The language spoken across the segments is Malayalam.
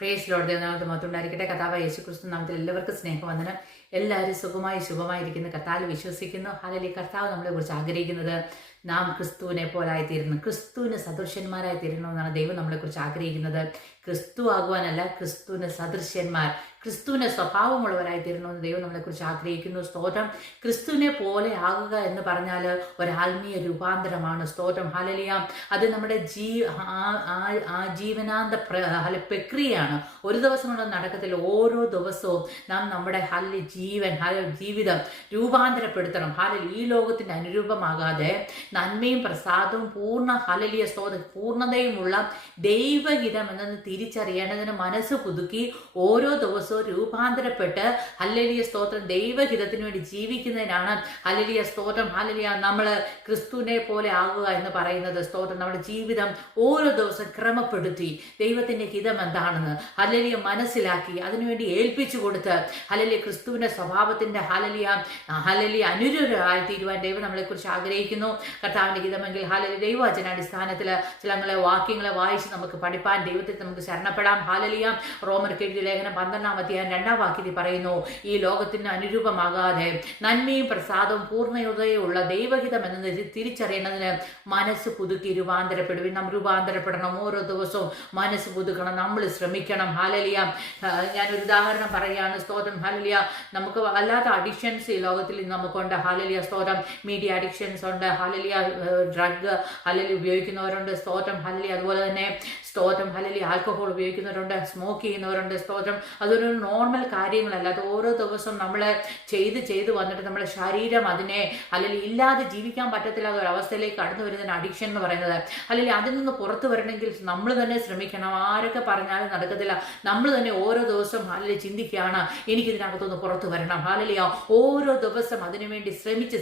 Praise Lord ദൈവനാമത്തെ മഹത്വമുണ്ടായിരിക്കട്ടെ. കർത്താവായ യേശുക്രിസ്തു നാമത്തിൽ എല്ലാവർക്കും സ്നേഹവന്ദനം. എല്ലാവരും സുഖമായി ശുഭമായിരിക്കുന്ന കർത്താവിൽ വിശ്വസിക്കുന്നു. ഹല്ലേലൂയ. കർത്താവ് നമ്മളെ കുറിച്ച് ആഗ്രഹിക്കുന്നത് നാം ക്രിസ്തുവിനെ പോലായിത്തീരുന്നു, ക്രിസ്തുവിന് സദൃശ്യന്മാരായി തീരണമെന്നാണ് ദൈവം നമ്മളെക്കുറിച്ച് ആഗ്രഹിക്കുന്നത്. ക്രിസ്തു ആകുവാനല്ല, ക്രിസ്തുവിന് സദൃശ്യന്മാർ, ക്രിസ്തുവിന്റെ സ്വഭാവമുള്ളവരായി തീരണമെന്ന് ദൈവം നമ്മളെക്കുറിച്ച് ആഗ്രഹിക്കുന്നു. സ്തോത്രം. ക്രിസ്തുവിനെ പോലെ ആകുക എന്ന് പറഞ്ഞാൽ ഒരാത്മീയ രൂപാന്തരമാണ്. സ്തോത്രം. ഹല്ലേലൂയ. അത് നമ്മുടെ ജീവനാന്ത പ്രക്രിയയാണ്. ഒരു ദിവസം കൊണ്ട് നടക്കത്തില്ല. ഓരോ ദിവസവും നാം നമ്മുടെ ജീവിതം രൂപാന്തരപ്പെടുത്തണം. ഈ ലോകത്തിന്റെ അനുരൂപമാകാതെ നന്മയും പ്രസാദവും പൂർണ്ണ ഹല്ലേലൂയ സ്തോത്രം പൂർണ്ണതയുമുള്ള ദൈവഹിതം എന്നത് തിരിച്ചറിയേണ്ടതിന് മനസ്സ് പുതുക്കി ഓരോ ദിവസവും രൂപാന്തരപ്പെട്ട് ഹല്ലേലൂയ സ്തോത്രം ദൈവഹിതത്തിന് വേണ്ടി ജീവിക്കുന്നതിനാണ് ഹല്ലേലൂയ സ്തോത്രം ഹല്ലേലൂയ നമ്മൾ ക്രിസ്തുവിനെ പോലെ ആകുക എന്ന് പറയുന്നത്. സ്തോത്രം. നമ്മുടെ ജീവിതം ഓരോ ദിവസം ക്രമപ്പെടുത്തി ദൈവത്തിന്റെ ഹിതം എന്താണെന്ന് ഹല്ലേലൂയ മനസ്സിലാക്കി അതിനുവേണ്ടി ഏൽപ്പിച്ചു കൊടുത്ത് ഹല്ലേലൂയ ക്രിസ്തുവിന്റെ സ്വഭാവത്തിന്റെ ഹല്ലേലൂയ അനുരൂപരായി തീരുവാൻ ദൈവം നമ്മളെ കുറിച്ച് ആഗ്രഹിക്കുന്നു. കർത്താവിന്റെ ഹിതമെങ്കിൽ ഹല്ലേലൂയ ദൈവവചനാടിസ്ഥാനത്തിൽ ചില വാക്യങ്ങളെ വായിച്ച് നമുക്ക് പഠിപ്പാൻ ദൈവത്തെ നമുക്ക് ശരണപ്പെടാം. ഹല്ലേലൂയ. റോമർക്ക് എഴുതിയ ലേഖനം 12-ാം അധ്യായം 2-ാം വാക്യത്തിൽ പറയുന്നു, ഈ ലോകത്തിന് അനുരൂപമാകാതെ നന്മയും പ്രസാദവും പൂർണ്ണതയുള്ള ദൈവഹിതം എന്നത് തിരിച്ചറിയുന്നതിന് മനസ്സ് പുതുക്കി രൂപാന്തരപ്പെടുവിൻ. നാം രൂപാന്തരപ്പെടണം. ഓരോ ദിവസവും മനസ്സ് പുതുക്കണം. നമ്മൾ ശ്രമിക്കണം. ഹല്ലേലൂയ. ഞാനൊരു ഉദാഹരണം പറയുകയാണ്. സ്തോത്രം. ഹല്ലേലൂയ. നമുക്ക് അല്ലാത്ത അഡിക്ഷൻസ് ഈ ലോകത്തിൽ നമുക്കുണ്ട്. ഹല്ലേലൂയ സ്തോത്രം. മീഡിയ അഡിക്ഷൻസ് ഉണ്ട്. ഹല്ലേലൂയ. ഡ്രഗ് ഹല്ലേലൂയ ഉപയോഗിക്കുന്നവരുണ്ട്. സ്തോത്രം. ഹല്ലേലൂയ. അതുപോലെ തന്നെ സ്തോത്രം ഹല്ലേലൂയ ആൽക്കഹോൾ ഉപയോഗിക്കുന്നവരുണ്ട്, സ്മോക്ക് ചെയ്യുന്നവരുണ്ട്. സ്തോത്രം. അതൊരു നോർമൽ കാര്യങ്ങളല്ല. അത് ഓരോ ദിവസവും നമ്മൾ ചെയ്ത് വന്നിട്ട് നമ്മുടെ ശരീരം അതിനെ അല്ലെങ്കിൽ ഇല്ലാതെ ജീവിക്കാൻ പറ്റത്തില്ലാത്ത ഒരു അവസ്ഥയിലേക്ക് കടന്നു വരുന്നതിന് അഡിക്ഷൻ എന്ന് പറയുന്നത്. അല്ലെങ്കിൽ അതിൽ നിന്ന് പുറത്തു വരണമെങ്കിൽ നമ്മൾ തന്നെ ശ്രമിക്കണം. ആരൊക്കെ പറഞ്ഞാലും നടക്കത്തില്ല. നമ്മൾ തന്നെ ഓരോ ദിവസം അല്ലെങ്കിൽ ചിന്തിക്കുകയാണ്, എനിക്കിതിനകത്തൊന്ന് പുറത്തു വരണം. ഹല്ലേലൂയ. ഓരോ ദിവസം അതിനുവേണ്ടി ശ്രമിച്ച്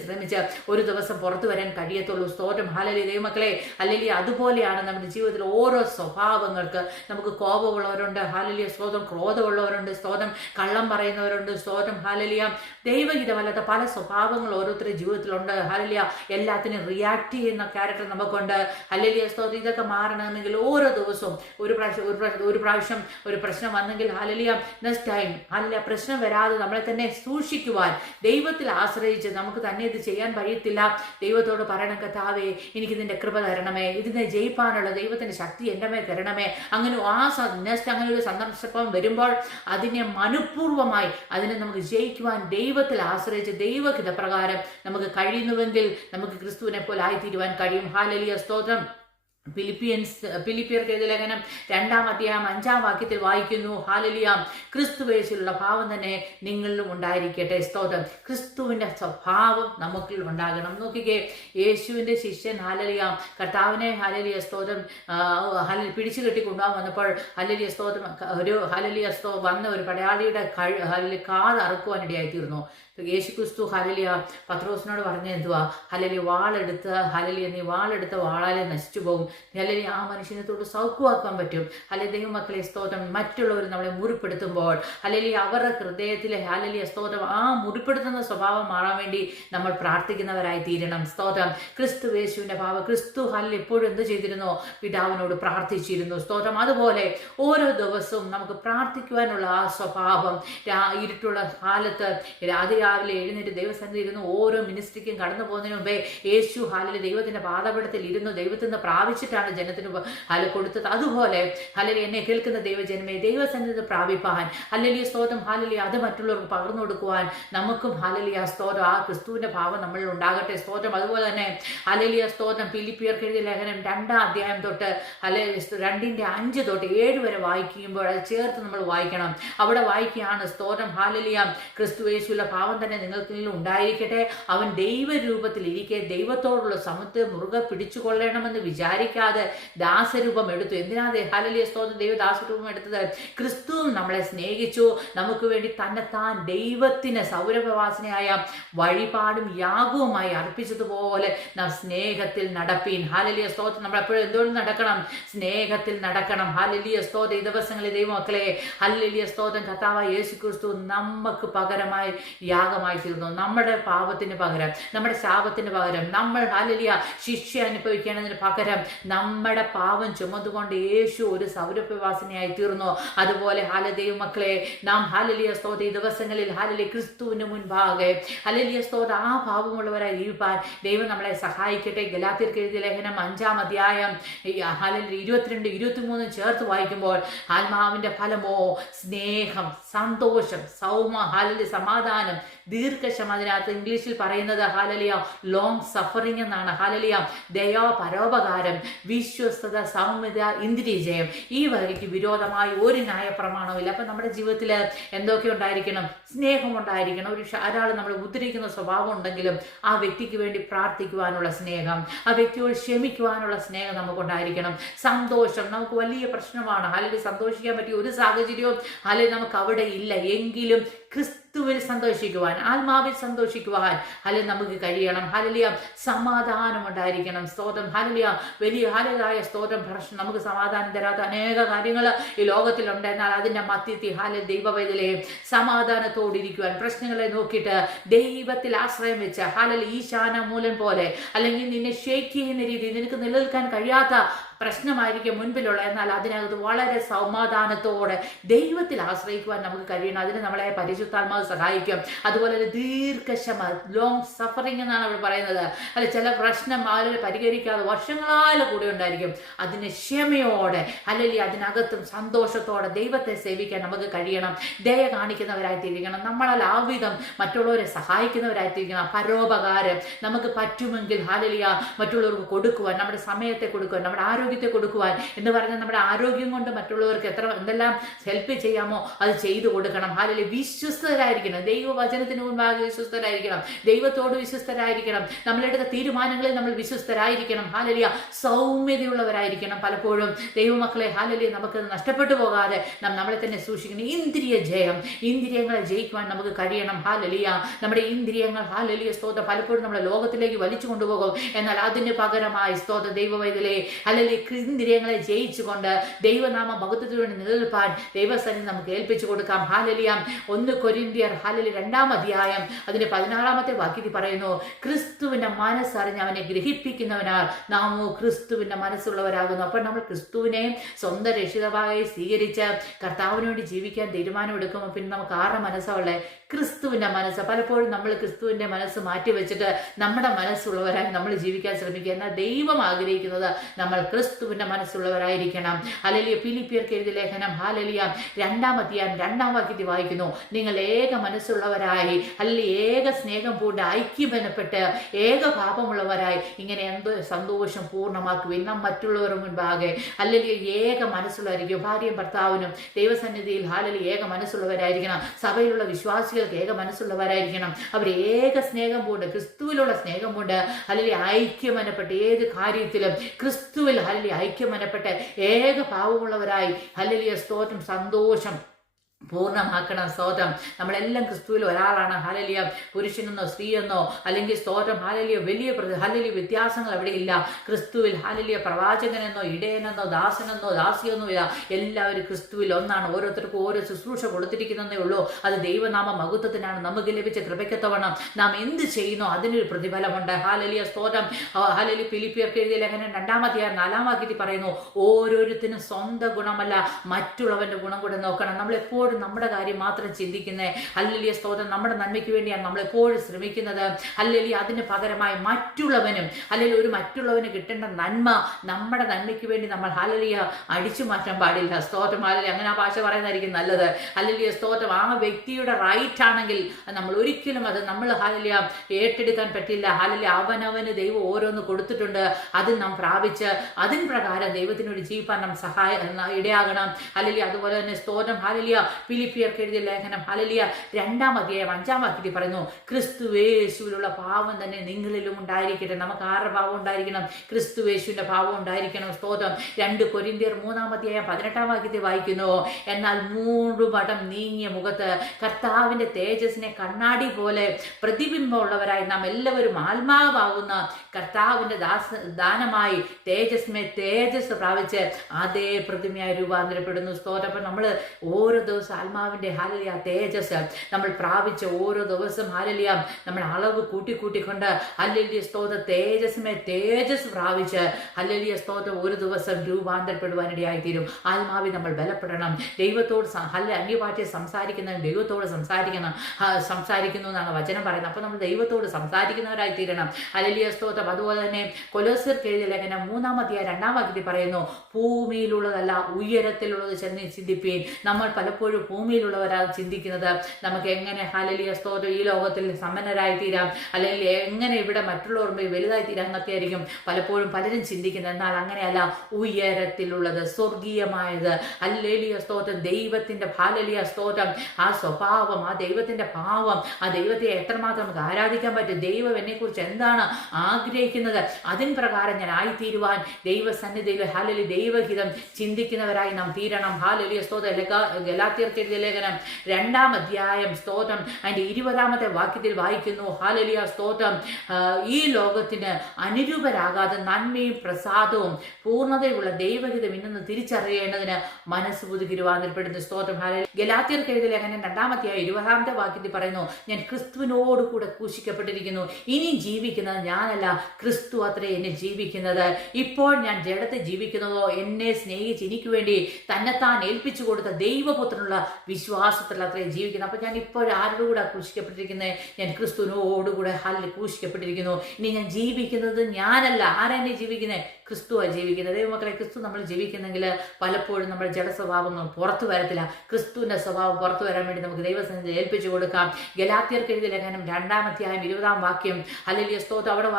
ഒരു ദിവസം പുറത്തു വരാൻ കഴിയത്തുള്ളൂ. സ്തോത്രം. ഹല്ലേലൂയ. ദൈവമക്കളെ ഹല്ലേലൂയ. അതുപോലെയാണ് നമ്മുടെ ജീവിതത്തിൽ ഓരോ സ്വഭാവങ്ങൾക്ക്. നമുക്ക് കോപമുള്ളവരുണ്ട്. ഹല്ലേലൂയ സ്തോത്രം. ക്രോധമുള്ളവരുണ്ട്. സ്തോത്രം. കള്ളം പറയുന്നവരുണ്ട്. സ്തോത്രം. ഹല്ലേലൂയ. ദൈവഹിതമല്ലാത്ത പല സ്വഭാവങ്ങൾ ഓരോരുത്തരുടെ ജീവിതത്തിലുണ്ട്. ഹല്ലേലൂയ. എല്ലാത്തിനും റിയാക്ട് ചെയ്യുന്ന ക്യാരക്ടർ നമുക്കുണ്ട്. ഹല്ലേലൂയ സ്തോത്രം. ഇതൊക്കെ മാറണമെങ്കിൽ ഓരോ ദിവസവും ഒരു പ്രാവശ്യം ഒരു പ്രശ്നം വന്നെങ്കിൽ ഹല്ലേലൂയ നെക്സ്റ്റ് ടൈം ഹല്ലേലൂയ പ്രശ്നം വരാതെ നമ്മളെ തന്നെ സൂക്ഷിക്കുവാൻ ദൈവത്തിൽ ആശ്രയിച്ച് നമുക്ക് തന്നെ ഇത് ചെയ്യാൻ കഴിയത്തില്ല. ദൈവത്തോട് പറയണം, കർത്താവേ എനിക്കിതിന്റെ കൃപ തരണമേ, ഇതിനെ ജയിപ്പാനുള്ള ദൈവത്തിന്റെ ശക്തി എൻ്റെ മേൽ തരണമേ. അങ്ങനെ നെക്സ്റ്റ് അങ്ങനെ ഒരു സന്ദർഭം വരുമ്പോൾ അതിനെ മനഃപൂർവ്വമായി അതിനെ നമുക്ക് ജയിക്കുവാൻ ദൈവത്തിൽ ആശ്രയിച്ച് ദൈവഹിതപ്രകാരം നമുക്ക് കഴിയുന്നുവെങ്കിൽ നമുക്ക് ക്രിസ്തുവിനെ പോലെ ആയിത്തീരുവാൻ കഴിയും. ഹല്ലേലൂയ സ്തോത്രം. ഫിലിപ്പിയർക്ക് എഴുതിയ ലേഖനം 2-ാം അധ്യായം 5-ാം വാക്യത്തിൽ വായിക്കുന്നു, ഹല്ലേലൂയ ക്രിസ്തുവേശുവിലുള്ള ഭാവം തന്നെ നിങ്ങളിലും ഉണ്ടായിരിക്കട്ടെ. സ്തോത്രം. ക്രിസ്തുവിന്റെ സ്വഭാവം നമുക്കിൽ ഉണ്ടാകണം. നോക്കിക്കേ, യേശുവിന്റെ ശിഷ്യൻ ഹല്ലേലൂയ കർത്താവിനെ ഹല്ലേലൂയ സ്തോത്രം പിടിച്ചു കെട്ടി കൊണ്ടുപോകാൻ വന്നപ്പോൾ ഹല്ലേലൂയ സ്തോത്രം ഹല്ലേലൂയ വന്ന ഒരു പടയാളിയുടെ കാത് അറുക്കുവാനിടയായി തീർന്നു. യേശു ക്രിസ്തു ഹല്ലേലൂയ പത്രോസിനോട് പറഞ്ഞ എന്തുവാ, ഹല്ലേലൂയ വാളെടുത്ത് ഹല്ലേലൂയ നീ വാളെടുത്ത വാളാലെ നശിച്ചു പോകും. ഹല്ലേലൂയ ആ മനുഷ്യനെ തൊട്ട് സൗഖ്യമാക്കാൻ പറ്റും. ഹല്ലേലൂയ ദൈവമക്കളെ സ്തോത്രം. മറ്റുള്ളവർ നമ്മളെ മുറിപ്പെടുത്തുമ്പോൾ ഹല്ലേലൂയ അവരുടെ ഹൃദയത്തിലെ ഹല്ലേലൂയ സ്തോത്രം ആ മുറിപ്പെടുത്തുന്ന സ്വഭാവം മാറാൻ വേണ്ടി നമ്മൾ പ്രാർത്ഥിക്കുന്നവരായി തീരണം. സ്തോത്രം. ക്രിസ്തു യേശുവിന്റെ ഭാവം. ക്രിസ്തു ഹല്ലേലൂയ എപ്പോഴും എന്ത് ചെയ്തിരുന്നോ, പിതാവിനോട് പ്രാർത്ഥിച്ചിരുന്നു. സ്തോത്രം. അതുപോലെ ഓരോ ദിവസവും നമുക്ക് പ്രാർത്ഥിക്കുവാനുള്ള ആ സ്വഭാവം ഇരുട്ടുള്ള കാലത്ത് രാവിലെ എഴുന്നേറ്റ് ദൈവസന്നിധി ഇരുന്നു ഓരോ മിനിസ്ട്രിക്കും കടന്നു പോകുന്നതിന് മുമ്പേ യേശു ഹല്ലേലൂയ ദൈവത്തിന്റെ പാദപീഠത്തിൽ ഇരുന്നു ദൈവത്തിൽ നിന്ന് പ്രാപിച്ചിട്ടാണ് ജനത്തിന് കൊടുത്തത്. അതുപോലെ ഹല്ലേലൂയ എന്നെ കേൾക്കുന്ന ദൈവജനമേ ദൈവസന്നിധി പ്രാപിപ്പാൻ ഹല്ലേലൂയ സ്തോത്രം ഹല്ലേലൂയ അത് മറ്റുള്ളവർക്ക് പകർന്നു കൊടുക്കുവാൻ നമുക്കും ഹല്ലേലൂയ സ്തോത്രം ആ ക്രിസ്തുവിന്റെ ഭാവം നമ്മളിൽ ഉണ്ടാകട്ടെ. സ്തോത്രം. അതുപോലെ തന്നെ ഹല്ലേലൂയ സ്തോത്രം. ഫിലിപ്പിയർക്ക് എഴുതിയ ലേഖനം 2-ാം അധ്യായം തൊട്ട് ഹല്ലേലൂയ 2-ന്റെ 5 തൊട്ട് 7 വരെ വായിക്കുമ്പോൾ അത് ചേർത്ത് നമ്മൾ വായിക്കണം. അവിടെ വായിക്കുകയാണ്, സ്തോത്രം ഹല്ലേലൂയ ക്രിസ്തുയേശുവിന്റെ ഭാവം തന്നെ നിങ്ങൾക്ക് ഉണ്ടായിരിക്കട്ടെ. അവൻ ദൈവരൂപത്തിൽ ഇരിക്കെ ദൈവത്തോടുള്ള സമത്വം മുറുകെ പിടിച്ചുകൊള്ളണമെന്ന് വിചാരിക്കാതെ ദാസരൂപം എടുത്തു. എന്തിനാണ് ഹല്ലേലൂയ സ്തോത്രം ദൈവദാസരൂപം എടുത്തത്? ക്രിസ്തുവും നമ്മളെ സ്നേഹിച്ചു. നമുക്ക് വേണ്ടി തന്നെത്താൻ ദൈവത്തിന് സൗരഭവാസനയായ വഴിപാടും യാഗവുമായി അർപ്പിച്ചതുപോലെ നാം സ്നേഹത്തിൽ നടപ്പീൻ. ഹല്ലേലൂയ സ്തോത്രം. നമ്മൾ എപ്പോഴും എന്തുകൊണ്ട് നടക്കണം? സ്നേഹത്തിൽ നടക്കണം. ഹല്ലേലൂയ സ്തോത്രം. ഈ ദിവസങ്ങളിൽ ദൈവമക്കളെ ഹല്ലേലൂയ സ്തോത്രം കർത്താവായ യേശു ക്രിസ്തു നമുക്ക് പകരമായി യാഗം യാഗമായി തീർന്നു. നമ്മുടെ പാപത്തിന് പകരം, നമ്മുടെ ശാപത്തിന് പകരം, നമ്മൾ ഹല്ലേലൂയ ശിക്ഷ അനുഭവിക്കേണ്ടതിന് പകരം നമ്മുടെ പാപം ചുമന്നുകൊണ്ട് യേശു ഒരു സൗരഭ്യവാസിനിയായി തീർന്നു. അതുപോലെ ദൈവമക്കളെ, നാം ഹല്ലേലൂയ സ്തോത്രം ഈ ദിവസങ്ങളിൽ ഹല്ലേലൂയ ക്രിസ്തുവിന് മുൻപാകെ ഹല്ലേലൂയ സ്തോത്രം ആ പാപമുള്ളവരായി ജീവിപ്പാൻ ദൈവം നമ്മളെ സഹായിക്കട്ടെ. ഗലാത്യർക്ക് എഴുതിയ ലേഖനം 5-ാം അധ്യായം ഹല്ലേലൂയ 22, 23 ചേർത്ത് വായിക്കുമ്പോൾ ആത്മാവിന്റെ ഫലമോ സ്നേഹം, സന്തോഷം, ഹല്ലേലൂയ സമാധാനം, ദീർഘക്ഷമ. അതിനകത്ത് ഇംഗ്ലീഷിൽ പറയുന്നത് ഹല്ലേലൂയ ലോങ് സഫറിംഗ് എന്നാണ്. ഹല്ലേലൂയ ദയ, പരോപകാരം, വിശ്വസ്തത, സൗമ്യത, ഇന്ദ്രിയജയം. ഈ വകയ്ക്ക് വിരോധമായി ഒരു ന്യായപ്രമാണമില്ല. അപ്പൊ നമ്മുടെ ജീവിതത്തിൽ എന്തൊക്കെ ഉണ്ടായിരിക്കണം? സ്നേഹം ഉണ്ടായിരിക്കണം. ഒരാൾ നമ്മൾ ഉദ്ധരിക്കുന്ന സ്വഭാവം ഉണ്ടെങ്കിലും ആ വ്യക്തിക്ക് വേണ്ടി പ്രാർത്ഥിക്കുവാനുള്ള സ്നേഹം, ആ വ്യക്തിയോട് ക്ഷമിക്കുവാനുള്ള സ്നേഹം നമുക്കുണ്ടായിരിക്കണം. സന്തോഷം, നമുക്ക് വലിയ പ്രശ്നമാണ്, അല്ലെങ്കിൽ സന്തോഷിക്കാൻ പറ്റിയ ഒരു സാഹചര്യവും അല്ലെങ്കിൽ നമുക്ക് അവിടെ ഇല്ല. എങ്കിലും ക്രിസ്തുവിൽ സന്തോഷിക്കുവാൻ, ആത്മാവിൽ സന്തോഷിക്കുവാൻ അല്ലെങ്കിൽ നമുക്ക് കഴിയണം. ഹല്ലേലൂയ സമാധാനം ഉണ്ടായിരിക്കണം. സ്തോത്രം. ഹല്ലേലൂയ വലിയ ഹല്ലേലൂയ സ്തോത്രം. പ്രശ്നം നമുക്ക് സമാധാനം തരാത്ത അനേക കാര്യങ്ങൾ ഈ ലോകത്തിലുണ്ട്. എന്നാൽ അതിന്റെ മധ്യത്തിൽ ദൈവവേദനയെ സമാധാനത്തോടിരിക്കുവാൻ, പ്രശ്നങ്ങളെ നോക്കിയിട്ട് ദൈവത്തിൽ ആശ്രയം വെച്ച് ഹല്ലേലൂയ ഈശാന മൂലം പോലെ, അല്ലെങ്കിൽ നിന്നെ ഷേക്ക് ചെയ്യുന്ന രീതിയിൽ നിനക്ക് നിലനിൽക്കാൻ കഴിയാത്ത പ്രശ്നമായിരിക്കും മുൻപിലുള്ള, എന്നാൽ അതിനകത്ത് വളരെ സമാധാനത്തോടെ ദൈവത്തിൽ ആശ്രയിക്കുവാൻ നമുക്ക് കഴിയണം. അതിന് നമ്മളെ പരിശുദ്ധാത്മാവ് സഹായിക്കും. അതുപോലെ ദീർഘക്ഷമ, ലോങ് സഫറിംഗ് എന്നാണ് അവിടെ പറയുന്നത്. അല്ല, ചില പ്രശ്നം ആളുകൾ പരിഹരിക്കാതെ വർഷങ്ങളാലും കൂടെ ഉണ്ടായിരിക്കും. അതിന് ക്ഷമയോടെ അല്ലെങ്കിൽ അതിനകത്തും സന്തോഷത്തോടെ ദൈവത്തെ സേവിക്കാൻ നമുക്ക് കഴിയണം. ദയ കാണിക്കുന്നവരായിട്ടിരിക്കണം. നമ്മളാൽ ആവിധം മറ്റുള്ളവരെ സഹായിക്കുന്നവരായിട്ടിരിക്കണം. പരോപകാരം നമുക്ക് പറ്റുമെങ്കിൽ ഹല്ലേലൂയ മറ്റുള്ളവർക്ക് കൊടുക്കുവാൻ, നമ്മുടെ സമയത്തെ കൊടുക്കുവാൻ, നമ്മുടെ ആരോഗ്യത്തെ കൊടുക്കുവാൻ എന്ന് പറഞ്ഞാൽ നമ്മുടെ ആരോഗ്യം കൊണ്ട് മറ്റുള്ളവർക്ക് എന്തെല്ലാം ഹെൽപ്പ് ചെയ്യാമോ അത് ചെയ്തു കൊടുക്കണം. ഹല്ലേലൂയ വിശ്വസ്തരായിരിക്കണം. ദൈവവചനത്തിന് മുൻപാകെ വിശ്വസ്തരായിരിക്കണം. ദൈവത്തോട് വിശ്വസ്തരായിരിക്കണം. നമ്മളെടുത്ത തീരുമാനങ്ങളിൽ നമ്മൾ വിശ്വസ്തരായിരിക്കണം. ഹല്ലേലൂയ സൗമ്യതയുള്ളവരായിരിക്കണം. പലപ്പോഴും ദൈവമക്കളെ ഹല്ലേലൂയ നമുക്ക് നഷ്ടപ്പെട്ടു പോകാതെ നമ്മളെ തന്നെ സൂക്ഷിക്കണം. ഇന്ദ്രിയ ജയം, ഇന്ദ്രിയങ്ങളെ ജയിക്കുവാൻ നമുക്ക് കഴിയണം. ഹല്ലേലൂയ നമ്മുടെ ഇന്ദ്രിയങ്ങൾ ഹല്ലേലൂയ സ്തോത്രം പലപ്പോഴും നമ്മളെ ലോകത്തിലേക്ക് വലിച്ചു കൊണ്ടുപോകും. എന്നാൽ അതിന് പകരമായി സ്തോത്രം ദൈവവൈതലേ ഹല്ലേലൂയ ഇന്ദ്രിയങ്ങളെ ജയിച്ചുകൊണ്ട് ദൈവനാമ മഹത്വത്തിന് വേണ്ടി നിലനിൽപ്പാൻ ദൈവസന്നിധി നമുക്ക് ഏൽപ്പിച്ചു കൊടുക്കാം. ഹല്ലേലൂയ 1 കൊരിന്ത്യർ ഹല്ലേലൂയ 2-ാം അധ്യായം അതിന്റെ 16-ാമത്തെ വാക്യത്തിൽ പറയുന്നു, ക്രിസ്തുവിന്റെ മനസ്സറിഞ്ഞ് അവനെ ഗ്രഹിപ്പിക്കുന്നവനാൽ നാമോ ക്രിസ്തുവിന്റെ മനസ്സുള്ളവരാകുന്നു. അപ്പോൾ നമ്മൾ ക്രിസ്തുവിനെ സ്വന്തം രക്ഷിതാവായി സ്വീകരിച്ച് കർത്താവിന് വേണ്ടി ജീവിക്കാൻ തീരുമാനമെടുക്കുമ്പോൾ പിന്നെ നമുക്ക് ആരുടെ മനസ്സുള്ളേ? ക്രിസ്തുവിന്റെ മനസ്സ്. പലപ്പോഴും നമ്മൾ ക്രിസ്തുവിന്റെ മനസ്സ് മാറ്റി വെച്ചിട്ട് നമ്മുടെ മനസ്സുള്ളവരായി നമ്മൾ ജീവിക്കാൻ ശ്രമിക്കുക. എന്നാൽ ദൈവം ആഗ്രഹിക്കുന്നത് നമ്മൾ ക്രിസ്തുവിന്റെ മനസ്സുള്ളവരായിരിക്കണം. ഹല്ലേലൂയ ഫിലിപ്പിയർക്ക് എഴുതിയ ലേഖനം ഹല്ലേലൂയ 2-ാം അധ്യായം 2-ാം വാക്യത്തിൽ വായിക്കുന്നു, നിങ്ങൾ ഏക മനസ്സുള്ളവരായി അല്ലെങ്കിൽ ഏക സ്നേഹം പൂണ്ട് ഐക്യബന്ധപ്പെട്ട് ഏക പാപമുള്ളവരായി ഇങ്ങനെ എന്ത് സന്തോഷം പൂർണ്ണമാക്കുവിൻ. നാം മറ്റുള്ളവരുടെ മുൻപാകെ അല്ലെങ്കിൽ ഏക മനസ്സുള്ളവരായിരിക്കും. ഭാര്യയും ഭർത്താവിനും ദൈവസന്നിധിയിൽ ഹല്ലേലൂയ ഏക മനസ്സുള്ളവരായിരിക്കണം. സഭയിലുള്ള വിശ്വാസികൾക്ക് ഏക മനസ്സുള്ളവരായിരിക്കണം. അവർ ഏക സ്നേഹം പൂണ്ട്, ക്രിസ്തുവിലുള്ള സ്നേഹം പൂണ്ട് ഹല്ലേലൂയ ഐക്യമനപ്പെട്ട് ഏത് കാര്യത്തിലും ക്രിസ്തുവിൽ ഹല്ലേലൂയ ഐക്യമനപ്പെട്ട് ഏക ഭാവമുള്ളവരായി ഹല്ലേലൂയ സ്തോത്രം സന്തോഷം പൂർണ്ണമാക്കണം. സ്തോത്രം. നമ്മളെല്ലാം ക്രിസ്തുവിൽ ഒരാളാണ്. ഹല്ലേലൂയ പുരുഷനെന്നോ സ്ത്രീയെന്നോ അല്ലെങ്കിൽ സ്തോത്രം ഹല്ലേലൂയ വലിയ ഹല്ലേലൂയ വ്യത്യാസങ്ങൾ അവിടെ ഇല്ല. ക്രിസ്തുവിൽ ഹല്ലേലൂയ പ്രവാചകനെന്നോ ഇടയനെന്നോ ദാസനെന്നോ ദാസിയെന്നോ ഇല്ല. എല്ലാവരും ക്രിസ്തുവിൽ ഒന്നാണ്. ഓരോരുത്തർക്കും ഓരോ ശുശ്രൂഷ കൊടുത്തിരിക്കുന്നതേ ഉള്ളൂ. അത് ദൈവനാമ മഹത്വത്തിനാണ്. നമുക്ക് ലഭിച്ച കൃപയ്ക്കത്തവണ്ണം നാം എന്ത് ചെയ്യുന്നോ അതിനൊരു പ്രതിഫലമുണ്ട്. ഹല്ലേലൂയ സ്തോത്രം. ഹല്ലേലൂയ ഫിലിപ്പിയർക്ക് എഴുതിയ ലേഖനം 2-ാം അധ്യായം 4-ാം വാക്യത്തിൽ പറയുന്നു, ഓരോരുത്തരും സ്വന്തം ഗുണമല്ല മറ്റുള്ളവന്റെ ഗുണം കൂടെ നോക്കണം. നമ്മളെപ്പോഴും നമ്മുടെ കാര്യം മാത്രം ചിന്തിക്കുന്നേ. ഹല്ലേലൂയ സ്തോത്രം. നമ്മുടെ നന്മയ്ക്ക് വേണ്ടിയാണ് നമ്മളെപ്പോഴും ശ്രമിക്കുന്നത്. ഹല്ലേലൂയ അതിന് പകരമായി മറ്റുള്ളവനും അല്ലെങ്കിൽ ഒരു മറ്റുള്ളവന് കിട്ടേണ്ട നന്മ നമ്മുടെ നന്മയ്ക്ക് വേണ്ടി നമ്മൾ ഹല്ലേലൂയ അടിച്ചു മാറ്റാൻ പാടില്ല. സ്തോത്രം. ഹല്ലേലൂയ അങ്ങനെ ആ ഭാഷ പറയുന്നതായിരിക്കും നല്ലത്. ഹല്ലേലൂയ സ്തോത്രം. ആ വ്യക്തിയുടെ റൈറ്റ് ആണെങ്കിൽ നമ്മൾ ഒരിക്കലും അത് നമ്മൾ ഹല്ലേലൂയ ഏറ്റെടുക്കാൻ പറ്റില്ല. ഹല്ലേലൂയ അവനവന് ദൈവം ഓരോന്ന് കൊടുത്തിട്ടുണ്ട്. അത് നാം പ്രാപിച്ച് അതിന് പ്രകാരം ദൈവത്തിനോട് ജീവിക്കാൻ നാം ഇടയാകണം. ഹല്ലേലൂയ അതുപോലെ തന്നെ സ്തോത്രം. ഹല്ലേലൂയ ഫിലിപ്പിയർക്ക് എഴുതിയ ലേഖനം ഹല്ലേലൂയ 2-ാം അധ്യായം 5-ാം വാക്യത്തിൽ പറയുന്നു, ക്രിസ്തുവേശുവിലുള്ള ഭാവം തന്നെ നിങ്ങളിലും ഉണ്ടായിരിക്കട്ടെ. നമുക്ക് ആരുടെ ഭാവം ഉണ്ടായിരിക്കണം? ക്രിസ്തുവേശുവിന്റെ ഭാവം ഉണ്ടായിരിക്കണം. സ്തോത്രം. 2 കൊരിന്ത്യർ 3-ാം അധ്യായം 18-ാം വാക്യത്തിൽ വായിക്കുന്നു, എന്നാൽ 3 മടം നീങ്ങിയ മുഖത്ത് കർത്താവിന്റെ തേജസ്സിനെ കണ്ണാടി പോലെ പ്രതിബിംബമുള്ളവരായി നാം എല്ലാവരും ആത്മാവാകുന്ന കർത്താവിന്റെ ദാനമായി തേജസ് പ്രാപിച്ച് അതേ പ്രതിമയായി രൂപാന്തരപ്പെടുന്നു. സ്തോത്രം. നമ്മൾ ഓരോ ദിവസം ദിവസം ആത്മാവിന്റെ ഹാലലിയ തേജസ് നമ്മൾ പ്രാപിച്ച ഓരോ ദിവസം ഹാലലിയ നമ്മൾ അളവ് കൂട്ടിക്കൊണ്ട് ഹല്ലേലൂയ സ്തോത്രം തേജസ് പ്രാപിച്ച് ഹല്ലേലൂയ സ്തോത്രം ഒരു ദിവസം രൂപാന്തരപ്പെടുവാനിടയായി തീരും. ആത്മാവിൽ നമ്മൾ ബലപ്പെടണം. ദൈവത്തോട് അന്യഭാഷ സംസാരിക്കുന്ന ദൈവത്തോട് സംസാരിക്കുന്നു എന്നാണ് വചനം പറയുന്നത്. അപ്പോൾ നമ്മൾ ദൈവത്തോട് സംസാരിക്കുന്നവരായി തീരണം. ഹല്ലേലൂയ സ്തോത്രം. അതുപോലെ തന്നെ കൊലോസ്യർക്ക് എഴുതിയ ലേഖനം 3-ാം അധ്യായം 2-ാം വാക്യത്തിൽ പറയുന്നു, ഭൂമിയിലുള്ളതല്ല ഉയരത്തിലുള്ളത് ചെന്ന് ചിന്തിപ്പീൻ. നമ്മൾ പലപ്പോഴും ഭൂമിയിലുള്ളവരാണ് ചിന്തിക്കുന്നത്. നമുക്ക് എങ്ങനെ ഹല്ലേലൂയ സ്തോത്രം ഈ ലോകത്തിൽ സമ്പന്നരായി തീരാം, അല്ലെങ്കിൽ എങ്ങനെ ഇവിടെ മറ്റുള്ളവർ വലുതായി തീരാം എന്നൊക്കെ ആയിരിക്കും പലപ്പോഴും പലരും ചിന്തിക്കുന്നത്. എന്നാൽ അങ്ങനെയല്ല, ഉയരത്തിലുള്ളത് സ്വർഗീയമായത് ഹല്ലേലൂയ സ്തോത്രം ദൈവത്തിന്റെ ഹല്ലേലൂയ സ്തോത്രം ആ സ്വഭാവം, ആ ദൈവത്തിന്റെ ഭാവം, ആ ദൈവത്തെ എത്രമാത്രം നമുക്ക് ആരാധിക്കാൻ പറ്റും, ദൈവം എന്നെ കുറിച്ച് എന്താണ് ആഗ്രഹിക്കുന്നത്, അതിൻ പ്രകാരം ഞാൻ ആയിത്തീരുവാൻ ദൈവസന്നിധിയിൽ ഹല്ലേലൂയ ദൈവഹിതം ചിന്തിക്കുന്നവരായി നാം തീരണം. ഹല്ലേലൂയ സ്തോത്രം. ഗലാത്യർക്ക് എഴുതിയ ലേഖനം 2-ാം അധ്യായം സ്തോത്രം അതിന്റെ 20-ാമത്തെ വാക്യത്തിൽ വായിക്കുന്നു, ഹല്ലേലൂയ സ്തോത്രം ഈ ലോകത്തിന് അനുരൂപരാകാതെ നന്മയും പ്രസാദവും പൂർണ്ണതയുള്ള ദൈവഹിതം ഇന്നെന്ന് തിരിച്ചറിയേണ്ടതിന് മനസ്സ് പുതുക്കി രൂപാന്തരപ്പെടുന്ന സ്തോത്രം. ഗലാത്യർക്ക് എഴുതിയ ലേഖനം 2-ാം അധ്യായം 20-ാമത്തെ വാക്യത്തിൽ പറയുന്നു, ഞാൻ ക്രിസ്തുവിനോട് കൂടെ ക്രൂശിക്കപ്പെട്ടിരിക്കുന്നു, ഇനി ജീവിക്കുന്നത് ഞാനല്ല, ക്രിസ്തു അത്രേ എന്നെ ജീവിക്കുന്നത്. ഇപ്പോൾ ഞാൻ ജഡത്തെ ജീവിക്കുന്നതോ എന്നെ സ്നേഹിച്ച് എനിക്ക് വേണ്ടി തന്നെത്താൻ ഏൽപ്പിച്ചു കൊടുത്ത ദൈവപുത്രനുള്ള വിശ്വാസത്തിൽ അത്രേ ജീവിക്കുന്നത്. അപ്പൊ ഞാൻ ഇപ്പോൾ ആരുടെ കൂടെ ക്രൂശിക്കപ്പെട്ടിരിക്കുന്നത്? ഞാൻ ക്രിസ്തുവിനോടുകൂടെ ക്രൂശിക്കപ്പെട്ടിരിക്കുന്നു. ഇനി ഞാൻ ജീവിക്കുന്നത് ഞാനല്ല. ആരെന്നെ ജീവിക്കുന്നത്? ക്രിസ്തുവാണ് ജീവിക്കുന്നത്. ദൈവമക്കളെ, ക്രിസ്തു നമ്മൾ ജീവിക്കുന്നെങ്കിൽ പലപ്പോഴും നമ്മുടെ ജഡസ്വഭാവങ്ങൾ പുറത്തു വരത്തില്ല. ക്രിസ്തുവിന്റെ സ്വഭാവം പുറത്തു വരാൻ വേണ്ടി നമുക്ക് ദൈവസന്നിധി ഏൽപ്പിച്ചു കൊടുക്കാം. ഗലാത്യർക്ക് എഴുതിയ ലേഖനം 2-ാം അധ്യായം 20-ാം വാക്യം ഹല്ലേലൂയ സ്തോത്രം അവിടെ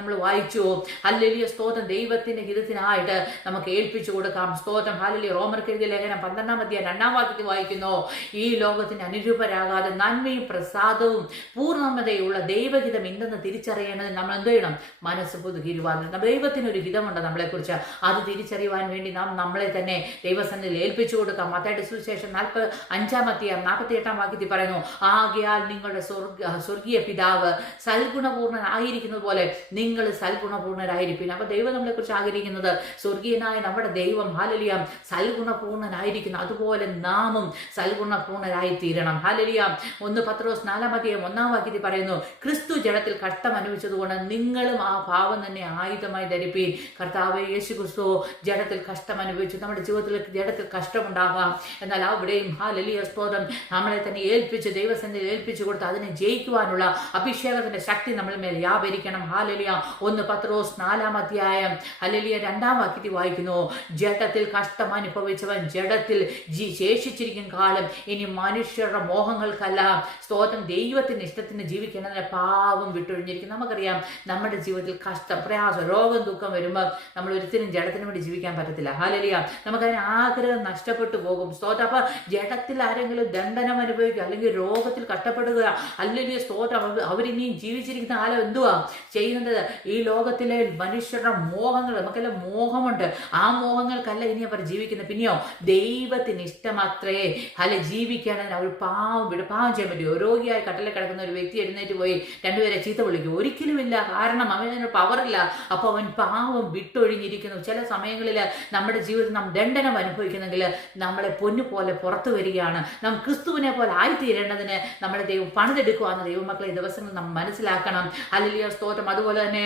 നമ്മൾ വായിച്ചു. ഹല്ലേലൂയ സ്തോത്രം ദൈവത്തിന്റെ ഹിതത്തിനായിട്ട് നമുക്ക് ഏൽപ്പിച്ചു കൊടുക്കാം. സ്തോത്രം. ഹല്ലേലൂയ. റോമർക്ക് എഴുതിയ ലേഖനം 12-ാം അധ്യായം 2-ാം വാക്യത്തിൽ വായിക്കുന്നു, ഈ ലോകത്തിന് അനുരൂപരാകാതെ നന്മയും പ്രസാദവും പൂർണ്ണതയുള്ള ദൈവഹിതം എന്തെന്ന് തിരിച്ചറിയേണ്ടത് നമ്മൾ എന്ത് ചെയ്യണം? മനസ്സ് പുതുക്കിയിരുവാൻ. ദൈവത്തിനൊരു ഹിതമുണ്ട് നമ്മളെക്കുറിച്ച്. അത് തിരിച്ചറിയുവാൻ വേണ്ടി നാം നമ്മളെ തന്നെ ദൈവസന്നിധിയിൽ ഏൽപ്പിച്ചു കൊടുക്കാം. മത്തായിയുടെ സുവിശേഷം 45-ാം അധ്യായം 48-ാം വാക്യത്തിൽ പറയുന്നു, ആകയാൽ നിങ്ങളുടെ സ്വർഗീയ പിതാവ് സൽഗുണപൂർണ്ണനായിരിക്കുന്നത് പോലെ നിങ്ങൾ സൽഗുണപൂർണ്ണരായിരിക്കും. അപ്പൊ ദൈവം നമ്മളെ കുറിച്ച് ആഗ്രഹിക്കുന്നത് സ്വർഗീയനായ നമ്മുടെ ദൈവം ഹല്ലേലൂയ സൽഗുണപൂർണ്ണനായിരിക്കുന്നു. അതുപോലെ നാമും സൽഗുണപൂർണ്ണരായി തീരണം. ഹല്ലേലൂയ. 1 പത്രോസ് 4-ാം അധ്യായം 1-ാം വാക്യത്തിൽ പറയുന്നു, ക്രിസ്തു ജഡത്തിൽ കഷ്ടം അനുഭവിച്ചതുകൊണ്ട് നിങ്ങളും ആ ഭാവം തന്നെ ആയുധമായി ധരിപ്പീൻ. കർത്താവേ യേശു ക്രിസ്തു ജഡത്തിൽ കഷ്ടം അനുഭവിച്ചു. നമ്മുടെ ജീവിതത്തിൽ ജഡത്തിൽ കഷ്ടമുണ്ടാകാം. എന്നാൽ അവിടെയും ഹല്ലേലൂയ സ്തോത്രം നമ്മളെ തന്നെ ഏൽപ്പിച്ച് ദൈവസന്നിധിയിൽ ഏൽപ്പിച്ചു കൊടുത്ത് അതിനെ ജയിക്കുവാനുള്ള അഭിഷേകത്തിന്റെ ശക്തി നമ്മളിൽ മേൽ വ്യാപരിക്കണം. ഹല്ലേലൂയ. 1 പത്രോസ് 4-ാം അധ്യായം ഹല്ലേലൂയ 2-ാം വാക്യത്തിൽ വായിക്കുന്നു, ജഡത്തിൽ കഷ്ടം അനുഭവിച്ചവൻ ജഡത്തിൽ ശേഷിച്ചിരിക്കും കാലം ഇനി മനുഷ്യരുടെ മോഹങ്ങൾക്കല്ല സ്തോത്രം ദൈവത്തിന്റെ ഇഷ്ടത്തിന് ജീവിക്കേണ്ടതിന് പാവം വിട്ടൊഴിഞ്ഞിരിക്കും. നമുക്കറിയാം നമ്മുടെ ജീവിതത്തിൽ കഷ്ടം, പ്രയാസം, രോഗം, ദുഃഖം വരുമ്പോൾ നമ്മൾ ഒരിക്കലും ജഡത്തിന് വേണ്ടി ജീവിക്കാൻ പറ്റത്തില്ല. ഹല്ലേലൂയ. നമുക്കതിന് ആഗ്രഹം നഷ്ടപ്പെട്ടു പോകും. സ്തോത്രം. അപ്പൊ ജഡത്തിൽ ആരെങ്കിലും ദണ്ഡനം അനുഭവിക്കുക അല്ലെങ്കിൽ രോഗത്തിൽ കഷ്ടപ്പെടുക അല്ലെങ്കിൽ സ്തോത്രം അവരിനിയും ജീവിച്ചിരിക്കുന്ന കാലം എന്തുവാ ചെയ്യുന്നത്? ഈ ലോകത്തിലെ മനുഷ്യരുടെ മോഹങ്ങൾ, നമുക്കെല്ലാം മോഹമുണ്ട്. ആ മോഹങ്ങൾക്കല്ല ഇനി അവർ ജീവിക്കുന്നത്. പിന്നെയോ ദൈവത്തിന് ഇഷ്ടമത്രേ ജീവിക്കാനെന്ന് അവർ പാവം ചെയ്യാൻ പറ്റുമോ? രോഗിയായി കട്ടലിൽ കിടക്കുന്ന ഒരു വ്യക്തി എഴുന്നേറ്റ് പോയി രണ്ടുപേരെ ചീത്ത വിളിക്കും? ഒരിക്കലുമില്ല. കാരണം അവനൊരു പവറില്ല. അപ്പൊ അവൻ പാവം വിട്ടൊഴിഞ്ഞിരിക്കുന്നു. ചില സമയങ്ങളിൽ നമ്മുടെ ജീവിതത്തിൽ നാം ദണ്ഡനം അനുഭവിക്കുന്നെങ്കിൽ നമ്മളെ പൊന്നുപോലെ പുറത്തു വരികയാണ്. നാം ക്രിസ്തുവിനെ പോലെ ആയിത്തീരേണ്ടതിന് നമ്മുടെ ദൈവം പണിതെടുക്കുവാന്ന് ദൈവമക്കളെ ഈ ദിവസങ്ങൾ നാം മനസ്സിലാക്കണം. ഹല്ലേലൂയ സ്തോത്രം. അതുപോലെ തന്നെ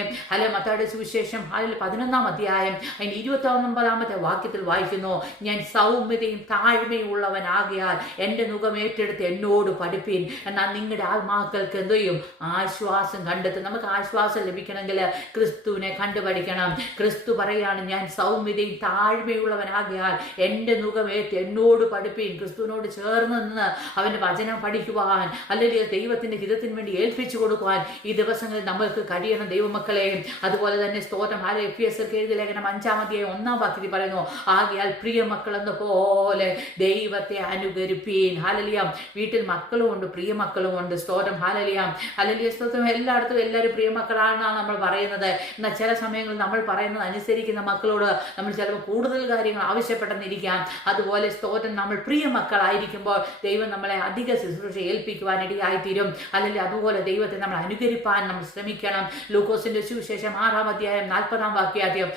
മത്തായിയുടെ സുവിശേഷം 11-ാം അധ്യായം അതിന് 29-ാമത്തെ വാക്യത്തിൽ വായിക്കുന്നു, ഞാൻ സൗമ്യതയും താഴ്മയും ഉള്ളവനാകിയാൽ എന്റെ മുഖം ഏറ്റെടുത്ത് എന്നോട് പഠിപ്പീൻ, എന്നാൽ നിങ്ങളുടെ ആത്മാക്കൾക്ക് എന്ത് ചെയ്യും? ആശ്വാസം കണ്ടെത്തും. നമുക്ക് ആശ്വാസം ലഭിക്കണമെങ്കിൽ ക്രിസ്തുവിനെ കണ്ടുപഠിക്കണം. ക്രിസ്തു പറയാണ്, ഞാൻ സൗമ്യതയും താഴ്മയുള്ളവനാകിയാൽ എന്റെ മുഖം ഏറ്റ് എന്നോട് പഠിപ്പീൻ. ക്രിസ്തുവിനോട് ചേർന്ന് നിന്ന് അവന്റെ വചനം പഠിക്കുവാൻ അല്ലെങ്കിൽ ദൈവത്തിന്റെ ഹിതത്തിന് വേണ്ടി ഏൽപ്പിച്ചു കൊടുക്കുവാൻ ഈ ദിവസങ്ങളിൽ നമ്മൾക്ക് കഴിയണം ദൈവമക്കളെ. അതുപോലെ തന്നെ സ്തോത്രം. എഫെസ്യർക്ക് എഴുതിയ ലേഖനം 5-ാം അധ്യായം 1-ാം വാക്യത്തിൽ പറയുന്നു, ആകയാൽ പ്രിയ മക്കൾ എന്ന പോലെ ദൈവത്തെ അനുകരിപ്പീൻ. ഹല്ലേലൂയ. വീട്ടിൽ മക്കളും ഉണ്ട്, പ്രിയ മക്കളും ഉണ്ട്. സ്തോത്രം. ഹല്ലേലൂയ. ഹല്ലേലൂയ സ്തോത്രം. എല്ലായിടത്തും എല്ലാവരും പ്രിയ മക്കളാണെന്നാണ് നമ്മൾ പറയുന്നത്. എന്നാൽ ചില സമയങ്ങളിൽ നമ്മൾ പറയുന്ന പറയുന്നത് അനുസരിക്കുന്ന മക്കളോട് നമ്മൾ ചിലപ്പോൾ കൂടുതൽ കാര്യങ്ങൾ ആവശ്യപ്പെട്ടെന്നിരിക്കാം. അതുപോലെ സ്തോത്രം, നമ്മൾ പ്രിയ മക്കളായിരിക്കുമ്പോൾ ദൈവം നമ്മളെ അധിക ശുശ്രൂഷ ഏൽപ്പിക്കുവാൻ ഇടയായിത്തീരും. അല്ലെങ്കിൽ അതുപോലെ ദൈവത്തെ നമ്മൾ അനുകരിപ്പാൻ നമ്മൾ ശ്രമിക്കണം. ലൂക്കോസിന്റെ സുവിശേഷം 6-ാം അധ്യായം 40-ാം വാക്യാദ്യം,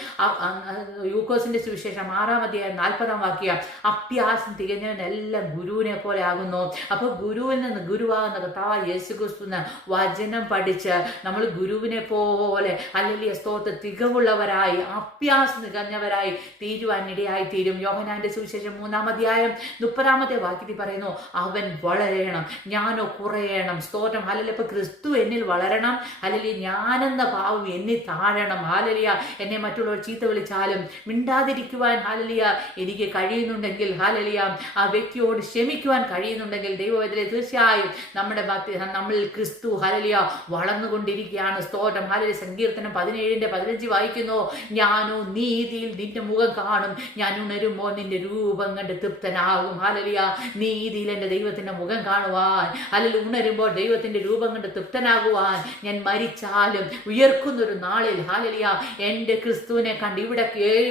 ലൂക്കോസിന്റെ സുവിശേഷം 6-ാം അധ്യായം 40-ാം വാക്യം, അഭ്യാസം തികഞ്ഞവനെല്ലാം ഗുരുവിനെ പോലെ ആകുന്നു. അപ്പോൾ ഗുരുവിൽ നിന്ന് ഗുരുവാകുന്ന കർത്താവായ യേശുക്രിസ്തുവിന് വചനം പഠിച്ച് നമ്മൾ ഗുരുവിനെ പോലെ അല്ലെങ്കിൽ സ്തോത്രം തികവുള്ളവരായി അഭ്യാസം തികഞ്ഞവരായി തീരുവാൻ ഇടയായിത്തീരും. യോഹന്നാന്റെ സുവിശേഷം 3-ാം അധ്യായം 30-ാമത്തെ വാക്യത്തിൽ പറയുന്നു, അവൻ വളരണം, ഞാനോ കുറയണം. സ്തോത്രം, ഹല്ലേലൂയ. ഇപ്പൊ ക്രിസ്തു എന്നിൽ വളരണം, ഹല്ലേലൂയ. ഞാനെന്ന പാവം എന്നിൽ താഴണം. ഹല്ലേലൂയ. എന്നെ മറ്റുള്ളവർ ചീത്ത വിളിച്ചാലും മിണ്ടാതിരിക്കുവാൻ ഹല്ലേലൂയ എനിക്ക് കഴിയുന്നുണ്ടെങ്കിൽ, ഹല്ലേലൂയ, ആ വ്യക്തിയോട് ക്ഷമിക്കുവാൻ കഴിയുന്നുണ്ടെങ്കിൽ ദൈവവേദന തീർച്ചയായും നമ്മൾ ക്രിസ്തു ഹല്ലേലൂയ വളർന്നുകൊണ്ടിരിക്കുകയാണ്. സ്തോത്രം, ഹല്ലേലൂയ. സങ്കീർത്തനം 17:15 വായിക്കുന്നു, ഞാനോ നീതിയിൽ നിന്റെ മുഖം കാണും, ഞാൻ ഉണരുമ്പോൾ നിന്റെ രൂപം കണ്ട് തൃപ്തനാകും. ഹല്ലേലൂയ. നീതിയിൽ എൻ്റെ ദൈവത്തിന്റെ മുഖം കാണുവാൻ, അല്ലെങ്കിൽ ഉണരുമ്പോൾ ദൈവത്തിന്റെ രൂപം കണ്ട് തൃപ്തനാകുവാൻ, ഞാൻ മരിച്ചാലും ഉയർക്കുന്നൊരു നാളിൽ ഹല്ലേലൂയ എൻ്റെ ക്രിസ്തുവിനെ കണ്ട് ഇവിടെ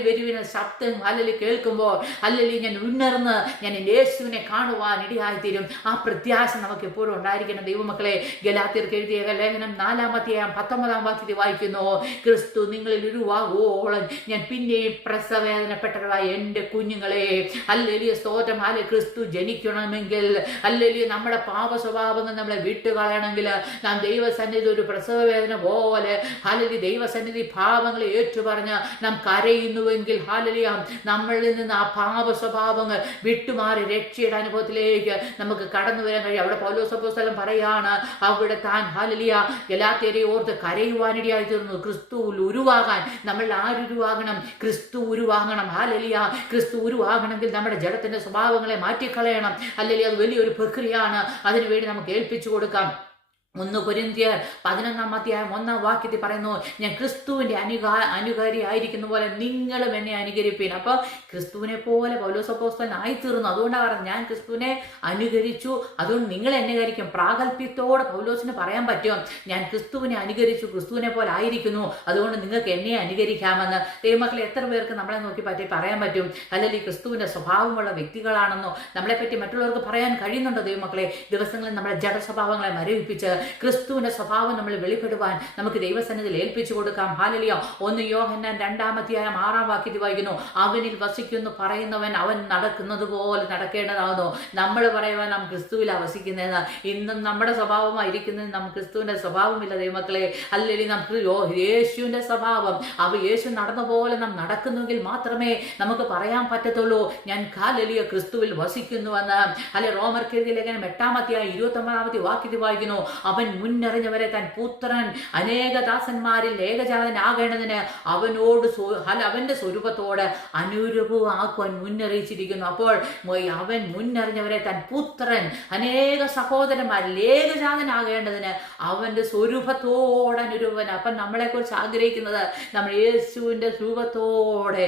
വരുവിന ശബ്ദം ഹല്ലേലൂയ കേൾക്കുമ്പോൾ ഹല്ലേലൂയ ഞാൻ ഉണർന്ന് ഞാൻ എൻ്റെ യേശുവിനെ കാണുവാൻ ഇടയായിത്തീരും. ആ പ്രത്യാശ നമുക്ക് എപ്പോഴും ഉണ്ടായിരിക്കണം. ദൈവമക്കളെ, ഗലാത്യർക്ക് എഴുതിയ ലേഖനം 4-ാം അധ്യായം 19-ാം വാക്യത്തിൽ വായിക്കുന്നു, ക്രിസ്തു നിങ്ങളിൽ ഉരുവാകുവോളം ഞാൻ പിന്നെയും പ്രസവവേദനപ്പെട്ടവരായ എൻ്റെ കുഞ്ഞുങ്ങളെ, ഹല്ലേലൂയ, സ്തോത്രം, ഹല്ലേലൂയ. ക്രിസ്തു ജനിക്കണമെങ്കിൽ, ഹല്ലേലൂയ, നമ്മുടെ പാപ സ്വഭാവങ്ങൾ നമ്മളെ വിട്ടുകളയണമെങ്കിൽ നാം ദൈവസന്നിധി ഒരു പ്രസവവേദന പോലെ ഹല്ലേലൂയ ദൈവസന്നിധി പാപങ്ങളെ ഏറ്റുപറഞ്ഞ് നാം കരയുന്നുവെങ്കിൽ, ഹല്ലേലൂയ, നമ്മളിൽ നിന്ന് ആ പാപ സ്വഭാവങ്ങൾ വിട്ടുമാറി രക്ഷയുടെ അനുഭവത്തിലേക്ക് നമുക്ക് കടന്നു വരാൻ കഴിയും. അവിടെ പൗലോസ് അപ്പോസ്തലൻ പറയാണ്, അവിടെ താൻ ഹല്ലേലൂയ ഗലാത്യരെ ഓർത്ത് കരയുവാനിടയായി തീർന്നു. ക്രിസ്തുവിൽ ഉരുവാകാൻ നമ്മൾ ആരുരുവാകണം? ക്രിസ്തു ഉരുവാകണം. ഹല്ലേലൂയ. ക്രിസ്തു ഉരുവാകണമെങ്കിൽ നമ്മുടെ ജഡത്തിന്റെ സ്വഭാവങ്ങളെ മാറ്റിക്കളയണം. ഹല്ലേലൂയ. അത് വലിയൊരു പ്രക്രിയയാണ്. അതിനുവേണ്ടി നമുക്ക് ഏൽപ്പിച്ചു കൊടുക്കാം. 1 കൊരിന്ത്യർ 11-ാം അധ്യായം 1-ാം വാക്യത്തിൽ പറയുന്നു, ഞാൻ ക്രിസ്തുവിന്റെ അനുകാരി ആയിരിക്കുന്ന പോലെ നിങ്ങളും എന്നെ അനുകരിപ്പീൻ. അപ്പോൾ ക്രിസ്തുവിനെ പോലെ പൗലോസ് അപ്പോസ്തലൻ ആയിത്തീർന്നു. അതുകൊണ്ടാണ് പറഞ്ഞത്, ഞാൻ ക്രിസ്തുവിനെ അനുകരിച്ചു, അതുകൊണ്ട് നിങ്ങൾ അനുകരിക്കും. പ്രാഗൽഭ്യത്തോടെ പൗലോസിന് പറയാൻ പറ്റും, ഞാൻ ക്രിസ്തുവിനെ അനുകരിച്ചു, ക്രിസ്തുവിനെ പോലെ ആയിരിക്കുന്നു, അതുകൊണ്ട് നിങ്ങൾക്ക് എന്നെ അനുകരിക്കാമെന്ന്. ദൈവമക്കളെ, എത്ര പേർക്ക് നമ്മളെ നോക്കി പറയാൻ പറ്റും അല്ലെങ്കിൽ ക്രിസ്തുവിന്റെ സ്വഭാവമുള്ള വ്യക്തികളാണെന്നോ നമ്മളെപ്പറ്റി മറ്റുള്ളവർക്ക് പറയാൻ കഴിയുന്നുണ്ടോ? ദൈവമക്കളെ, ദിവസങ്ങളിൽ നമ്മുടെ ജഡ സ്വഭാവങ്ങളെ മരവിപ്പിച്ച് ക്രിസ്തുവിന്റെ സ്വഭാവം നമ്മൾ വെളിപ്പെടുവാൻ നമുക്ക് ദൈവസന്നിധിയിൽ ഏൽപ്പിച്ചു കൊടുക്കാം. ഹല്ലേലൂയ. 1 യോഹന്നാൻ 2-ാം അധ്യായം 6-ാം വാക്യത്തിൽ വായിക്കുന്നു, അവനിൽ വസിക്കുന്നു പറയുന്നവൻ അവൻ നടക്കുന്നത് പോലെ നടക്കേണ്ടതാകുന്നു. നമ്മൾ പറയുവാൻ നാം ക്രിസ്തുവിലാണ് വസിക്കുന്നതെന്ന്. ഇന്നും നമ്മുടെ സ്വഭാവമായിരിക്കുന്നത് നമുക്ക് ക്രിസ്തുവിന്റെ സ്വഭാവമില്ല. ദൈവമക്കളെ, ഹല്ലേലൂയ, നമുക്ക് യേശുവിന്റെ സ്വഭാവം, യേശു നടന്ന പോലെ നാം നടക്കുന്നെങ്കിൽ മാത്രമേ നമുക്ക് പറയാൻ പറ്റത്തുള്ളൂ, ഞാൻ ഹല്ലേലൂയ ക്രിസ്തുവിൽ വസിക്കുന്നുവെന്ന്. അല്ലെ, റോമർക്കെഴുതിയ ലേഖനം 8-ാം അധ്യായം 29-ാമത്തെ വാക്യത്തിൽ വായിക്കുന്നു, അവൻ മുന്നറിഞ്ഞവരെ താൻ പുത്രൻ അനേക ദാസന്മാരിൽ ഏകജാതനാകേണ്ടതിന് അവന്റെ സ്വരൂപത്തോട് അനുരൂപമാക്കുവാൻ മുന്നറിയിച്ചിരിക്കുന്നു. അപ്പോൾ അവൻ മുന്നറിഞ്ഞവരെ താൻ പുത്രൻ അനേക സഹോദരന്മാരിൽ ഏകജാതനാകേണ്ടതിന് അവന്റെ സ്വരൂപത്തോട് അനുരൂപൻ. അപ്പം നമ്മളെക്കുറിച്ച് ആഗ്രഹിക്കുന്നത് നമ്മൾ യേശുവിന്റെ സ്വരൂപത്തോടെ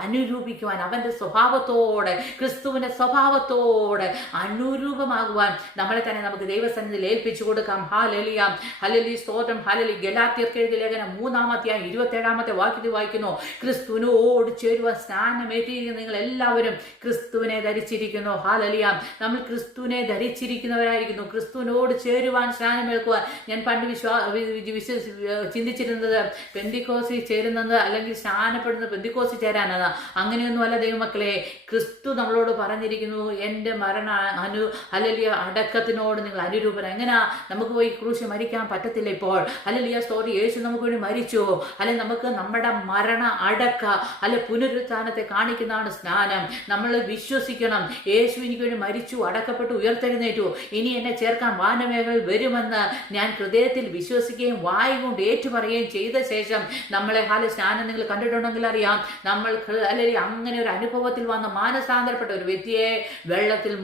അനുരൂപിക്കുവാൻ, അവന്റെ സ്വഭാവത്തോടെ, ക്രിസ്തുവിന്റെ സ്വഭാവത്തോടെ അനുരൂപമാകുവാൻ നമ്മളെ തന്നെ നമുക്ക് ദൈവസന്നിധിയിൽ ഏൽപ്പിച്ചു കൊടുക്കാം. ഹല്ലേലൂയ. ഹല്ലേലൂയ. സ്തോത്രം. ഹല്ലേലൂയ. ഗലാത്യർക്ക് എഴുതിയ ലേഖനം 3-ാം അധ്യായം 27-ാമത്തെ വാക്യത്തിൽ വായിക്കുന്നു, ക്രിസ്തുവിനോട് ചേരുവാൻ സ്നാനമേറ്റിരിക്കുന്ന നിങ്ങൾ എല്ലാവരും ക്രിസ്തുവിനെ ധരിച്ചിരിക്കുന്നു. ഹല്ലേലൂയ. നമ്മൾ ക്രിസ്തുവിനെ ധരിച്ചിരിക്കുന്നവരായിരിക്കുന്നു. ക്രിസ്തുവിനോട് ചേരുവാൻ സ്നാനമേൽക്കുവാൻ ഞാൻ പണ്ട് ചിന്തിച്ചിരുന്നത് പെന്തിക്കോസിൽ ചേരുന്നത് അല്ലെങ്കിൽ സ്നാനപ്പെടുന്നത് പെന്തിക്കോസിൽ ചേരാനാണ്. അങ്ങനെയൊന്നുമല്ല ദൈവമക്കളെ. ക്രിസ്തു നമ്മളോട് പറഞ്ഞിരിക്കുന്നു, എൻ്റെ ഹല്ലേലൂയ അടക്കത്തിനോട് നിങ്ങൾ അനുരൂപന. എങ്ങനെയാ നമുക്ക് പോയി ക്രൂശ് മരിക്കാൻ പറ്റത്തില്ല ഇപ്പോൾ. ഹല്ലേലൂയ. സ്തോത്രം. യേശു നമുക്ക് വേണ്ടി മരിച്ചു. അല്ലെ, നമുക്ക് നമ്മുടെ മരണ അടക്ക അല്ലെ പുനരുത്ഥാനത്തെ കാണിക്കുന്നതാണ് സ്നാനം. നമ്മൾ വിശ്വസിക്കണം, യേശു എനിക്ക് വേണ്ടി മരിച്ചു, അടക്കപ്പെട്ടു, ഉയർത്തെഴുന്നേറ്റു, ഇനി എന്നെ ചേർക്കാൻ വാനമേഖലയിൽ വരുമെന്ന് ഞാൻ ഹൃദയത്തിൽ വിശ്വസിക്കുകയും വായ കൊണ്ട് ഏറ്റുപറയുകയും ചെയ്ത ശേഷം നമ്മളെ സ്നാനം നിങ്ങൾ കണ്ടിട്ടുണ്ടെങ്കിൽ അറിയാം, നമ്മൾ അല്ലെങ്കിൽ അങ്ങനെ ഒരു അനുഭവത്തിൽ വന്ന മാനസാന്തരപ്പെട്ട ഒരു വ്യക്തിയെ വെള്ളത്തിൽ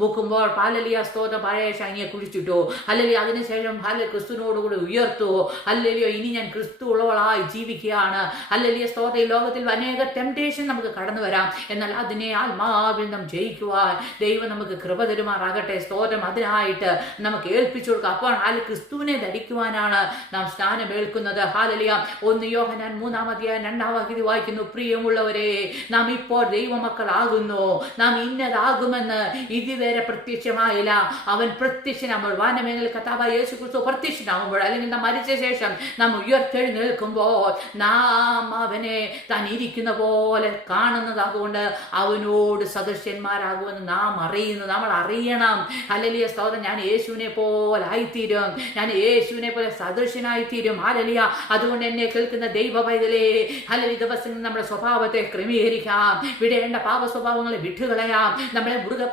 മുക്കുമ്പോൾ ഹല്ലേലൂയ സ്തോത്രം, പഴയ ശനിയെ കുഴിച്ചിട്ടു, ഹല്ലേലൂയ അതിനുശേഷം ക്രിസ്തുവിനോടുകൂടി ഉയർത്തു, ഹല്ലേലൂയ ഇനി ഞാൻ ക്രിസ്തു ഉള്ളവളായി ജീവിക്കുകയാണ്, ഹല്ലേലൂയ സ്തോത്രം. ഈ ലോകത്തിൽ അനേക ടെംപ്ടേഷൻ നമുക്ക് കടന്നു വരാം, എന്നാൽ അതിനെ ആത്മാവിൽ നാം ജയിക്കുവാൻ ദൈവം നമുക്ക് കൃപ തരുമാറാകട്ടെ. സ്തോത്രം. അതിനായിട്ട് നമുക്ക് ഏൽപ്പിച്ചു കൊടുക്കുക. അപ്പോൾ ക്രിസ്തുവിനെ ധരിക്കുവാനാണ് നാം സ്നാനമേൽക്കുന്നത്. ഹല്ലേലൂയ. 1 യോഹന്നാൻ 3-2 വായിക്കുന്നു, പ്രിയമുള്ളവരെ, നാം ഇപ്പോൾ ദൈവമക്കളാകുന്നു, നാം ഇന്നതാകുമെന്ന് ഇതുവരെ പ്രത്യക്ഷമായില്ല. അവൻ പ്രത്യക്ഷനാകുമ്പോൾ, വാനമേഖല കർത്താവായ യേശു ക്രിസ്തു പ്രത്യക്ഷനാകുമ്പോൾ, അല്ലെങ്കിൽ നാം മരിച്ച ശേഷം നാം ഉയർത്തെഴുന്നേൽക്കുമ്പോൾ നാം അവനെ താൻ ഇരിക്കുന്ന പോലെ കാണുന്നതാകൊണ്ട് അവനോട് സദൃശ്യന്മാരാകുമെന്ന് നാം അറിയുന്നു. നമ്മൾ അറിയണം. ഹല്ലേലൂയ സ്തോത്രം. ഞാൻ യേശുവിനെ പോലെ ആയിത്തീരും, ഞാൻ യേശുവിനെ പോലെ സദൃശ്യനായിത്തീരും. ഹല്ലേലൂയ. അതുകൊണ്ട് എന്നെ കേൾക്കുന്ന ദൈവ പൈതലേ, ഹല്ലേലൂയ, ദിവസങ്ങൾ നമ്മുടെ സ്വഭാവത്തെ ക്രമീകരിക്കാം, വിടേണ്ട പാപ സ്വഭാവങ്ങളെ വിട്ടുകളയാം. നമ്മളെ മുറുകെ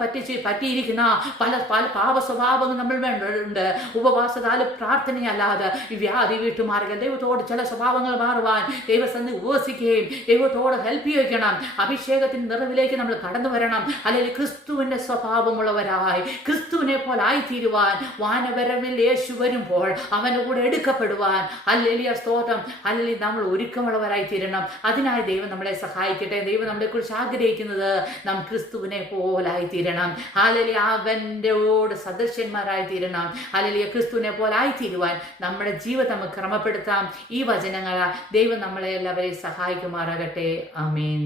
പറ്റിയിരിക്കുന്ന പല പല പാപ സ്വഭാവങ്ങൾ നമ്മൾ വേണ്ടുണ്ട്. ഉപവാസകാല പ്രാർത്ഥനയല്ലാതെ ഈ വ്യാധി വിട്ടുമാറുക, ദൈവത്തോട് ചില സ്വഭാവങ്ങൾ മാറുവാൻ ദൈവസന്ധി ഉപവസിക്കുകയും ദൈവത്തോട് ഹെൽപ്പ് ചെയ്യിക്കണം. അഭിഷേകത്തിന്റെ നിറവിലേക്ക് നമ്മൾ കടന്നു വരണം. അല്ലെങ്കിൽ ക്രിസ്തുവിന്റെ സ്വഭാവമുള്ളവരായി ക്രിസ്തുവിനെ പോലെ ആയിത്തീരുവാൻ, വാനവരവിൽ യേശു വരുമ്പോൾ അവന്റെ കൂടെ എടുക്കപ്പെടുവാൻ, ഹല്ലേലൂയ സ്തോത്രം, അല്ലെങ്കിൽ നമ്മൾ ഒരുക്കമുള്ളവരായി തീരണം. അതിനായി ദൈവം നമ്മളെ സഹായിക്കട്ടെ. ദൈവം നമ്മളെ കുറിച്ച് ആഗ്രഹിക്കുന്നത് നാം ക്രിസ്തുവിനെ പോലായി തീരണം. ഹല്ലേലൂയ. അവന്റെ സദൃശ്യന്മാരായി തീരണം. ഹല്ലേലൂയ. ക്രിസ്തുവിനെ പോലെ ആയിത്തീരുവാൻ നമ്മുടെ ജീവിതം നമുക്ക് ക്രമപ്പെടുത്താം. ഈ വചനങ്ങൾ ദൈവം നമ്മളെ എല്ലാവരെയും സഹായിക്കുമാറാകട്ടെ. ആമേൻ.